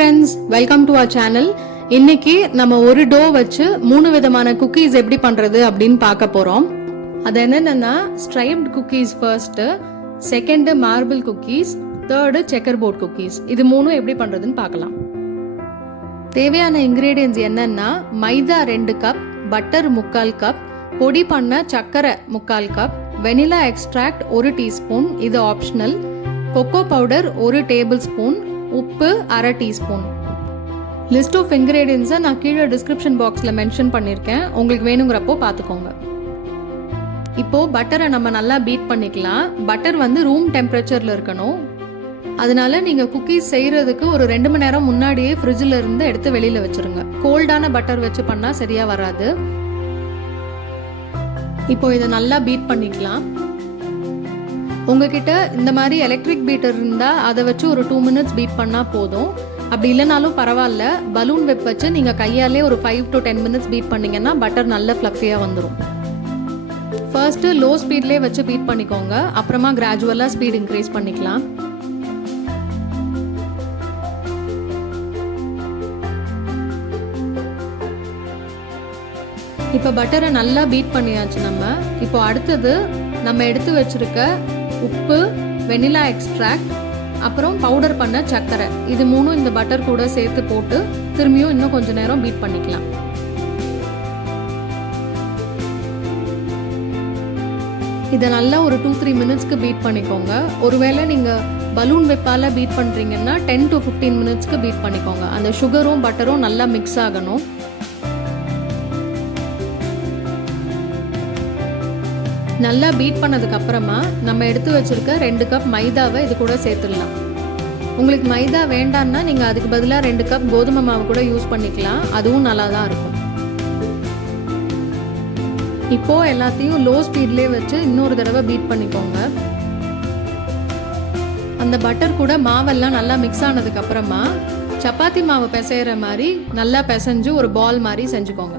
Friends, welcome to our channel. இன்னைக்கு நம்ம ஒரு டோ வச்சு 3 விதமான குக்கீஸ் எப்படி பண்றது அப்படின்னு பார்க்க போறோம். அது என்னென்னா striped cookies first, second marble cookies, third checkerboard cookies. இது மூணும் எப்படி பண்றதுன்னு பார்க்கலாம். தேவையான இன்கிரீடியன்ஸ் என்னன்னா மைதா 2 கப், பட்டர் 3/4 கப், பொடி பண்ண சர்க்கரை 3/4 கப், வெனிலா எக்ஸ்ட்ராக்ட் 1 டீஸ்பூன், இது optional, cocoa powder 1 table spoon, உப்பு 1/2 டீஸ்பூன். லிஸ்ட் ஆஃப் இன்கிரீடியன்ஸை நான் கீழே டிஸ்கிரிப்ஷன் பாக்ஸில் மென்ஷன் பண்ணியிருக்கேன், உங்களுக்கு வேணுங்கிறப்போ பார்த்துக்கோங்க. இப்போது பட்டரை நம்ம நல்லா பீட் பண்ணிக்கலாம். பட்டர் வந்து ரூம் டெம்பரேச்சரில் இருக்கணும். அதனால நீங்கள் குக்கீஸ் செய்கிறதுக்கு ஒரு 2 மணி நேரம் முன்னாடியே ஃப்ரிட்ஜில் இருந்து எடுத்து வெளியில் வச்சுருங்க. கோல்டான பட்டர் வச்சு பண்ணால் சரியாக வராது. இப்போ இதை நல்லா பீட் பண்ணிக்கலாம். உங்ககிட்ட இந்த மாதிரி எலக்ட்ரிக் பீட்டர் இருந்தால் அதை வச்சு ஒரு 2 மினிட்ஸ் பீட் பண்ணால் போதும். அப்படி இல்லைனாலும் பரவாயில்ல, பலூன் வெப் வச்சு நீங்கள் கையாலே ஒரு 5 to 10 மினிட்ஸ் பீட் பண்ணிங்கன்னா பட்டர் நல்ல ஃப்ளஃபியாக வந்துடும். ஃபர்ஸ்ட்டு லோ ஸ்பீட்லேயே வச்சு பீட் பண்ணிக்கோங்க, அப்புறமா கிராஜுவலாக ஸ்பீட் இன்க்ரீஸ் பண்ணிக்கலாம். இப்போ பட்டரை நல்லா பீட் பண்ணியாச்சு நம்ம. இப்போ அடுத்தது நம்ம எடுத்து வச்சிருக்க உப்பு, வெனிலா எக்ஸ்ட்ராக்ட், அப்புறம் பவுடர் பண்ண சர்க்கரை, இது மூணும் இந்த பட்டர் கூட சேர்த்து போட்டு திரும்பியும் இன்னும் கொஞ்ச நேரம் பீட் பண்ணிக்கலாம். இதை நல்லா ஒரு 2-3 மினிட்ஸ்க்கு பீட் பண்ணிக்கோங்க. ஒருவேளை நீங்கள் பலூன் வெப்பால் பீட் பண்ணுறீங்கன்னா 10 to 15 மினிட்ஸ்க்கு பீட் பண்ணிக்கோங்க. அந்த சுகரும் பட்டரும் நல்லா மிக்ஸ் ஆகணும். நல்லா பீட் பண்ணதுக்கு அப்புறமா நம்ம எடுத்து வச்சிருக்க 2 கப் மைதாவை இது கூட சேர்த்துடலாம். உங்களுக்கு மைதா வேண்டாம்னா நீங்கள் அதுக்கு பதிலாக 2 கப் கோதுமை மாவு கூட யூஸ் பண்ணிக்கலாம், அதுவும் நல்லா தான் இருக்கும். இப்போ எல்லாத்தையும் லோ ஸ்பீட்லேயே வச்சு இன்னொரு தடவை பீட் பண்ணிக்கோங்க. அந்த பட்டர் கூட மாவெல்லாம் நல்லா மிக்ஸ் ஆனதுக்கு அப்புறமா சப்பாத்தி மாவு பிசைகிற மாதிரி நல்லா பிசைஞ்சு ஒரு பால் மாதிரி செஞ்சுக்கோங்க.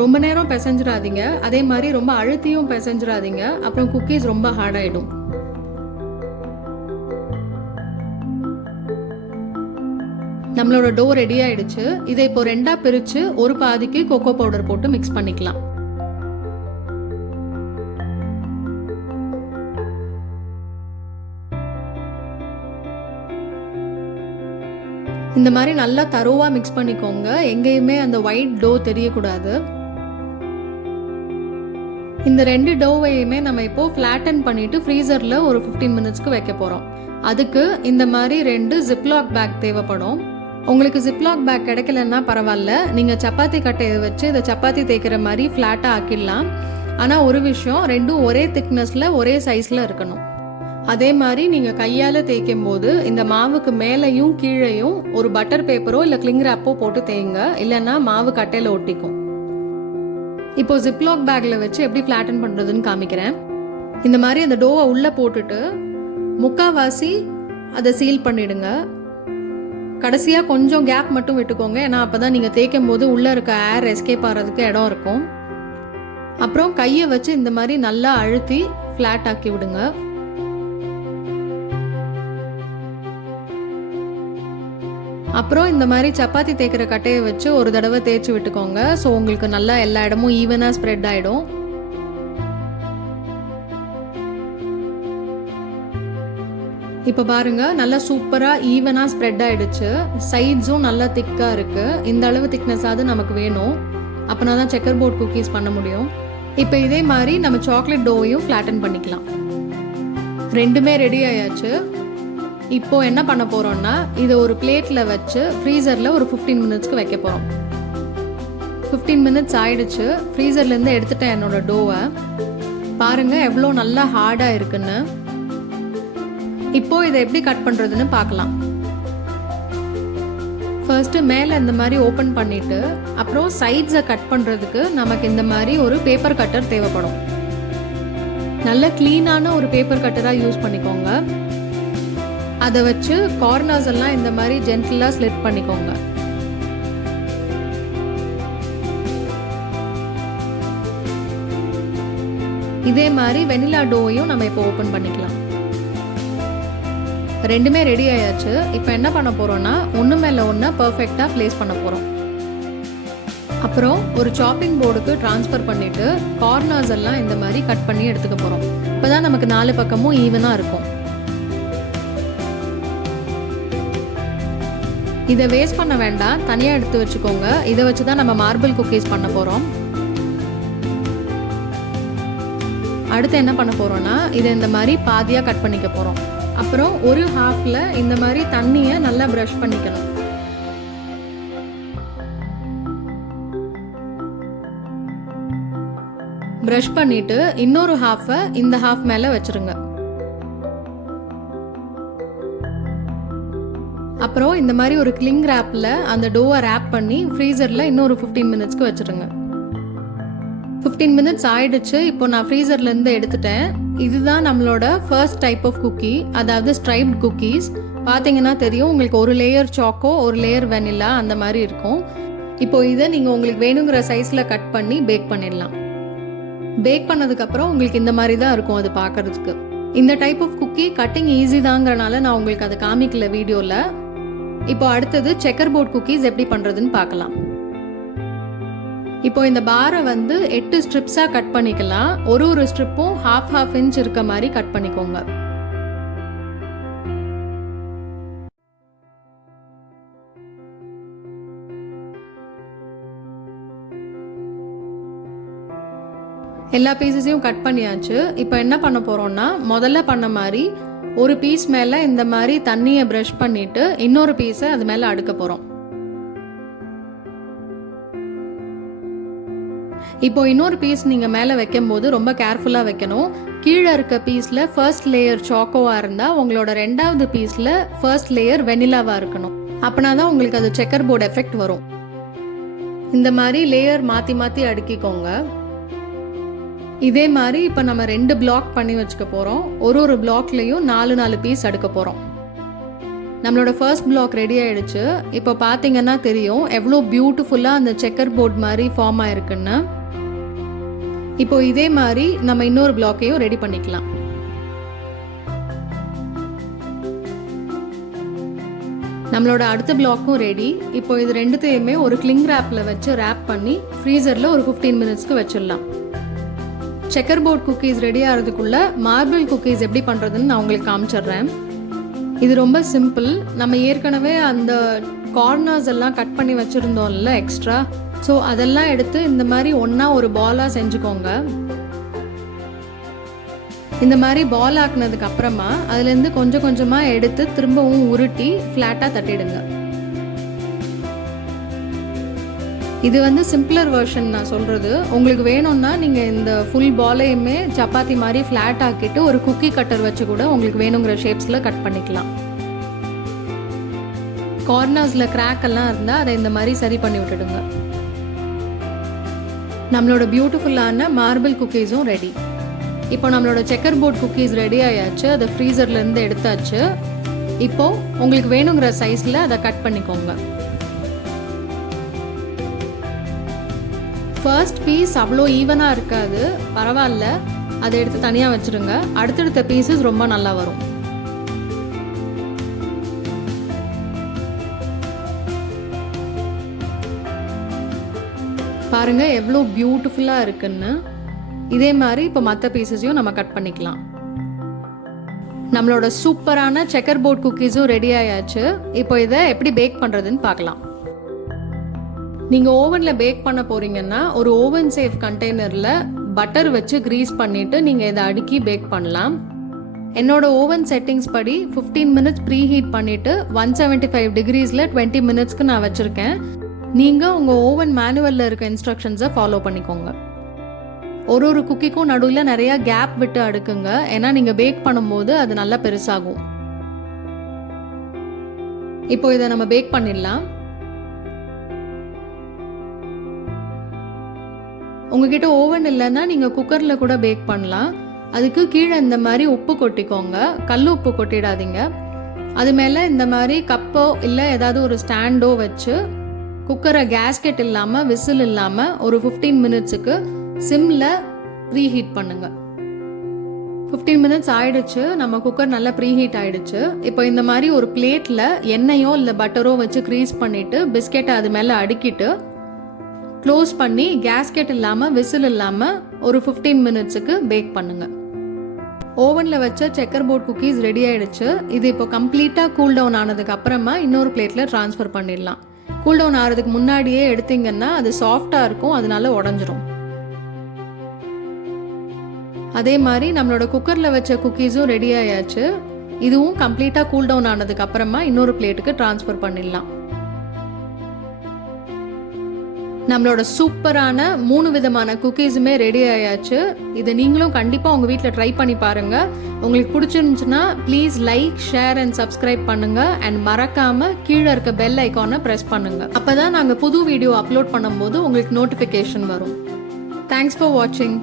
ரொம்ப நேரம் பிசைஞ்சிடாதீங்க, அதே மாதிரி ரொம்ப அழுத்தியும் பிசைஞ்சிடாதீங்க, அப்புறம் குக்கீஸ் ரொம்ப ஹார்ட் ஆயிடும். நம்மளோட டோ ரெடி ஆயிடுச்சு. இதை இப்போ 2ஆ பிரிச்சு ஒரு பாதிக்கு கோகோ பவுடர் போட்டு மிக்ஸ் பண்ணிக்கலாம். இந்த மாதிரி நல்லா தரோவா மிக்ஸ் பண்ணிக்கோங்க. எங்கேயுமே அந்த ஒயிட் டோ தெரியக்கூடாது. இந்த 2 டோவையுமே நம்ம இப்போ ஃப்ளாட்டன் பண்ணிட்டு ஃப்ரீசரில் ஒரு 15 மினிட்ஸ்க்கு வைக்க போகிறோம். அதுக்கு இந்த மாதிரி 2 ஜிப்லாக் பேக் தேவைப்படும். உங்களுக்கு ஜிப்லாக் பேக் கிடைக்கலன்னா பரவாயில்ல, நீங்கள் சப்பாத்தி கட்டையை வச்சு இதை சப்பாத்தி தேய்க்கிற மாதிரி ஃப்ளாட்டாக ஆக்கிடலாம். ஆனால் ஒரு விஷயம், 2ம் ஒரே திக்னஸில் ஒரே சைஸில் இருக்கணும். அதே மாதிரி நீங்கள் கையால் தேய்க்கும் போது இந்த மாவுக்கு மேலேயும் கீழேயும் ஒரு பட்டர் பேப்பரோ இல்லை கிளிங் ரேப்போ போட்டு தேய்ங்க, இல்லைன்னா மாவு கட்டையில் ஒட்டிக்கும். இப்போ ஜிப்லாக் பேக்கில் வச்சு எப்படி ஃப்ளாட்டன் பண்ணுறதுன்னு காமிக்கிறேன். இந்த மாதிரி அந்த டோவை உள்ளே போட்டுட்டு முக்கால்வாசி அதை சீல் பண்ணிடுங்க. கடைசியாக கொஞ்சம் கேப் மட்டும் விட்டுக்கோங்க, ஏன்னா அப்போ தான் நீங்கள் தேய்க்கும் போது உள்ளே இருக்க ஏர் எஸ்கேப் ஆகிறதுக்கு இடம் இருக்கும். அப்புறம் கையை வச்சு இந்த மாதிரி நல்லா அழுத்தி ஃப்ளாட் ஆக்கி விடுங்க. அப்புறம் இந்த மாதிரி சப்பாத்தி தேய்க்கிற கட்டையை வச்சு ஒரு தடவை தேய்ச்சி விட்டுக்கோங்க. ஸோ உங்களுக்கு நல்லா எல்லா இடமும் ஈவனாக ஸ்ப்ரெட் ஆகிடும். இப்போ பாருங்க, நல்லா சூப்பராக ஈவனாக ஸ்ப்ரெட் ஆகிடுச்சு. சைட்ஸும் நல்லா திக்காக இருக்குது. இந்த அளவு திக்னஸாவது நமக்கு வேணும், அப்போனா தான் செக்கர் போர்ட் குக்கீஸ் பண்ண முடியும். இப்போ இதே மாதிரி நம்ம சாக்லேட் டோவையும் ஃப்ளாட்டன் பண்ணிக்கலாம். 2மே ரெடி ஆயாச்சு. இப்போ என்ன பண்ண போறோம்னா இதை ஒரு பிளேட்ல வச்சு ஃப்ரீசர்ல ஒரு 15 மினிட்ஸ்க்கு வைக்க போறோம். 15 மினிட்ஸ் ஆயிடுச்சு. ஃப்ரீசர்ல இருந்து எடுத்துட்டேன் என்னோட டோவை. பாருங்க எவ்வளோ நல்லா ஹார்டா இருக்குன்னு. இப்போ இதை எப்படி கட் பண்றதுன்னு பார்க்கலாம். ஃபர்ஸ்ட் மேலே இந்த மாதிரி ஓப்பன் பண்ணிட்டு அப்புறம் சைட்ஸை கட் பண்றதுக்கு நமக்கு இந்த மாதிரி ஒரு பேப்பர் கட்டர் தேவைப்படும். நல்ல கிளீனான ஒரு பேப்பர் கட்டராக யூஸ் பண்ணிக்கோங்க. அதை வச்சு கார்னர்ஸ் எல்லாம் இந்த மாதிரி ஜென்டிலாக ஸ்லிட் பண்ணிக்கோங்க. இதே மாதிரி வெனிலா டோவையும் நம்ம இப்போ ஓப்பன் பண்ணிக்கலாம். ரெண்டுமே ரெடி ஆயாச்சு. இப்போ என்ன பண்ண போகிறோன்னா ஒன்று மேலே ஒன்று பர்ஃபெக்டாக ப்ளேஸ் பண்ண போகிறோம். அப்புறம் ஒரு சாப்பிங் போர்டுக்கு ட்ரான்ஸ்ஃபர் பண்ணிவிட்டு கார்னர்ஸ் எல்லாம் இந்த மாதிரி கட் பண்ணி எடுத்துக்க போகிறோம். இப்போ தான் நமக்கு 4 பக்கமும் ஈவனாக இருக்கும். இதை வேஸ்ட் பண்ண வேண்டாம், தனியாக எடுத்து வச்சுக்கோங்க. இதை வச்சு தான் நம்ம மார்பிள் குக்கீஸ் பண்ண போகிறோம். அடுத்து என்ன பண்ண போகிறோன்னா இதை இந்த மாதிரி பாதியாக கட் பண்ணிக்க போகிறோம். அப்புறம் ஒரு ஹாஃபில் இந்த மாதிரி தண்ணியை நல்லா ப்ரஷ் பண்ணிக்கணும். ப்ரஷ் பண்ணிட்டு இன்னொரு ஹாஃபை இந்த ஹாஃப் மேலே வச்சிருங்க. அப்புறம் இந்த மாதிரி ஒரு கிளிங் ரேப்பில் அந்த டோவை ரேப் பண்ணி ஃப்ரீசரில் இன்னொரு 15 மினிட்ஸ்க்கு வச்சுருங்க. 15 மினிட்ஸ் ஆயிடுச்சு. இப்போ நான் ஃப்ரீசர்லேருந்து எடுத்துட்டேன். இதுதான் நம்மளோட ஃபர்ஸ்ட் டைப் ஆஃப் குக்கி, அதாவது ஸ்ட்ரைப்ட் குக்கீஸ். பார்த்தீங்கன்னா தெரியும், உங்களுக்கு ஒரு லேயர் சாக்கோ ஒரு லேயர் வெனிலா அந்த மாதிரி இருக்கும். இப்போ இதை நீங்கள் உங்களுக்கு வேணுங்கிற சைஸில் கட் பண்ணி பேக் பண்ணிடலாம். பேக் பண்ணதுக்கப்புறம் உங்களுக்கு இந்த மாதிரி தான் இருக்கும் அது பார்க்கறதுக்கு. இந்த type of cookie cutting easy தாங்கிறனால நான் உங்களுக்கு அதை காமிக்கல வீடியோவில். இப்போ அடுத்தது செக்கர் போர்ட் குக்கீஸ் எப்படி பண்ணுறதுன்னு பார்க்கலாம். இப்போ இந்த பாரை 8 ஸ்ட்ரிப்ஸாக கட் பண்ணிக்கலாம். ஒரு ஸ்ட்ரிப்பும் ½ இன்ச் இருக்க மாதிரி கட் பண்ணிக்கோங்க. எல்லா பீசஸையும் கட் பண்ணியாச்சு. இப்போ என்ன பண்ண போகிறோம்னா முதல்ல பண்ண மாதிரி ஒரு பீஸ் மேலே இந்த மாதிரி தண்ணியை ப்ரஷ் பண்ணிவிட்டு இன்னொரு பீஸை அது மேலே அடுக்க போகிறோம். இப்போ இன்னொரு பீஸ் நீங்கள் மேலே வைக்கும் போது ரொம்ப கேர்ஃபுல்லாக வைக்கணும். கீழே இருக்க பீஸில் ஃபர்ஸ்ட் லேயர் சாக்கோவாக இருந்தால் உங்களோட 2வது பீஸில் ஃபர்ஸ்ட் லேயர் வெனிலாவாக இருக்கணும். அப்படின்னா தான் உங்களுக்கு அது செக்கர் போர்டு எஃபெக்ட் வரும். இந்த மாதிரி லேயர் மாற்றி மாற்றி அடுக்கிக்கோங்க. இதே மாதிரி இப்போ நம்ம 2 பிளாக் பண்ணி வச்சுக்க போகிறோம். ஒரு பிளாக்லேயும் 4 பீஸ் அடுக்க போகிறோம். நம்மளோட ஃபர்ஸ்ட் பிளாக் ரெடி ஆயிடுச்சு. இப்போ பார்த்தீங்கன்னா தெரியும் எவ்வளோ பியூட்டிஃபுல்லாக அந்த செக்கர் போர்ட் மாதிரி ஃபார்ம் ஆயிருக்குன்னு. இப்போ இதே மாதிரி நம்ம இன்னொரு பிளாக்கையும் ரெடி பண்ணிக்கலாம். நம்மளோட அடுத்த பிளாக்கும் ரெடி. இப்போ இது ரெண்டுத்தையுமே ஒரு கிளிங் ரேப்பில் வச்சு ரேப் பண்ணி ஃப்ரீசரில் ஒரு 15 மினிட்ஸ்க்கு வச்சிடலாம். செக்கர் போர்ட் குக்கீஸ் ரெடி ஆகிறதுக்குள்ள மார்பிள் குக்கீஸ் எப்படி பண்ணுறதுன்னு நான் உங்களுக்கு காமிச்சிடுறேன். இது ரொம்ப சிம்பிள். நம்ம ஏற்கனவே அந்த கார்னர்ஸ் எல்லாம் கட் பண்ணி வச்சுருந்தோம்ல எக்ஸ்ட்ரா, ஸோ அதெல்லாம் எடுத்து இந்த மாதிரி ஒன்றா ஒரு பாலாக செஞ்சுக்கோங்க. இந்த மாதிரி பால் ஆக்குனதுக்கு அப்புறமா அதுலேருந்து கொஞ்சம் கொஞ்சமாக எடுத்து திரும்பவும் உருட்டி ஃப்ளாட்டாக தட்டிடுங்க. இது சிம்பிளர் வெர்ஷன் நான் சொல்கிறது. உங்களுக்கு வேணும்னா நீங்கள் இந்த ஃபுல் பாலையுமே சப்பாத்தி மாதிரி ஃப்ளாட் ஆக்கிட்டு ஒரு குக்கி கட்டர் வச்சு கூட உங்களுக்கு வேணுங்கிற ஷேப்ஸில் கட் பண்ணிக்கலாம். கார்னர்ஸில் கிராக் எல்லாம் இருந்தால் அதை இந்த மாதிரி சரி பண்ணி விட்டுடுங்க. நம்மளோட பியூட்டிஃபுல்லான மார்பிள் குக்கீஸும் ரெடி. இப்போ நம்மளோட செக்கர் போர்ட் குக்கீஸ் ரெடி ஆயாச்சு. அதை ஃப்ரீசர்லேருந்து எடுத்தாச்சு. இப்போது உங்களுக்கு வேணுங்கிற சைஸில் அதை கட் பண்ணிக்கோங்க. ஃபர்ஸ்ட் பீஸ் அவ்வளோ ஈவனாக இருக்காது, பரவாயில்ல, அதை எடுத்து தனியாக வச்சுருங்க. அடுத்தடுத்த பீசஸ் ரொம்ப நல்லா வரும். பாருங்கள் எவ்வளோ பியூட்டிஃபுல்லாக இருக்குன்னு. இதே மாதிரி இப்போ மற்ற பீசஸையும் நம்ம கட் பண்ணிக்கலாம். நம்மளோட சூப்பரான செக்கர் போர்ட் குக்கீஸும் ரெடி ஆயாச்சு. இப்போ இதை எப்படி பேக் பண்ணுறதுன்னு பார்க்கலாம். நீங்கள் ஓவனில் பேக் பண்ண போகிறீங்கன்னா ஒரு ஓவன் சேஃப் கண்டெய்னரில் பட்டர் வச்சு க்ரீஸ் பண்ணிவிட்டு நீங்கள் இதை அடுக்கி பேக் பண்ணலாம். என்னோட ஓவன் செட்டிங்ஸ் படி 15 மினிட்ஸ் ப்ரீ ஹீட் பண்ணிவிட்டு 175 டிகிரிஸில் 20 மினிட்ஸ்க்கு நான் வச்சுருக்கேன். நீங்கள் உங்கள் ஓவன் மேனுவலில் இருக்க இன்ஸ்ட்ரக்ஷன்ஸை ஃபாலோ பண்ணிக்கோங்க. ஒரு குக்கிக்கும் நடுவில் நிறையா கேப் விட்டு அடுக்குங்க, ஏன்னா நீங்கள் பேக் பண்ணும்போது அது நல்லா பெருசாகும். இப்போ இதை நம்ம பேக் பண்ணிடலாம். உங்ககிட்ட ஓவன் இல்லைன்னா நீங்கள் குக்கரில் கூட பேக் பண்ணலாம். அதுக்கு கீழே இந்த மாதிரி உப்பு கொட்டிக்கோங்க, கல் உப்பு கொட்டிடாதீங்க. அது மேலே இந்த மாதிரி கப்போ இல்லை ஏதாவது ஒரு ஸ்டாண்டோ வச்சு குக்கரை கேஸ்கெட் இல்லாமல் விசில் இல்லாமல் ஒரு 15 மினிட்ஸுக்கு சிம்மில் ப்ரீ ஹீட் பண்ணுங்க. 15 மினிட்ஸ் ஆயிடுச்சு. நம்ம குக்கர் நல்லா ப்ரீ ஹீட் ஆயிடுச்சு. இப்போ இந்த மாதிரி ஒரு பிளேட்ல எண்ணெயோ இல்லை பட்டரோ வச்சு க்ரீஸ் பண்ணிட்டு பிஸ்கெட்டை அது மேலே அடுக்கிட்டு க்ளோஸ் பண்ணி கேஸ்கெட் இல்லாமல் விசில் இல்லாமல் ஒரு 15 மினிட்ஸுக்கு பேக் பண்ணுங்க. ஓவனில் வச்ச செக்கர் போர்ட் குக்கீஸ் ரெடி ஆயிடுச்சு. இது இப்போ கம்ப்ளீட்டாக கூல் டவுன் ஆனதுக்கு அப்புறமா இன்னொரு பிளேட்டில் ட்ரான்ஸ்ஃபர் பண்ணிடலாம். கூல் டவுன் ஆகிறதுக்கு முன்னாடியே எடுத்தீங்கன்னா அது சாஃப்டாக இருக்கும், அதனால உடஞ்சிரும். அதே மாதிரி நம்மளோட குக்கரில் வச்ச குக்கீஸும் ரெடி ஆயாச்சு. இதுவும் கம்ப்ளீட்டாக கூல் டவுன் ஆனதுக்கு அப்புறமா இன்னொரு பிளேட்டுக்கு ட்ரான்ஸ்ஃபர் பண்ணிடலாம். நம்மளோட சூப்பரான 3 விதமான குக்கீஸுமே ரெடி ஆயாச்சு. இது நீங்களும் கண்டிப்பாக உங்கள் வீட்டில் ட்ரை பண்ணி பாருங்கள். உங்களுக்கு பிடிச்சிருந்துச்சுன்னா please like, share and subscribe பண்ணுங்கள். அண்ட் மறக்காமல் கீழே இருக்க பெல் ஐக்கானை ப்ரெஸ் பண்ணுங்கள். அப்போ தான் நாங்கள் புது வீடியோ அப்லோட் பண்ணும்போது உங்களுக்கு நோட்டிஃபிகேஷன் வரும். தேங்க்ஸ் ஃபார் வாட்சிங்.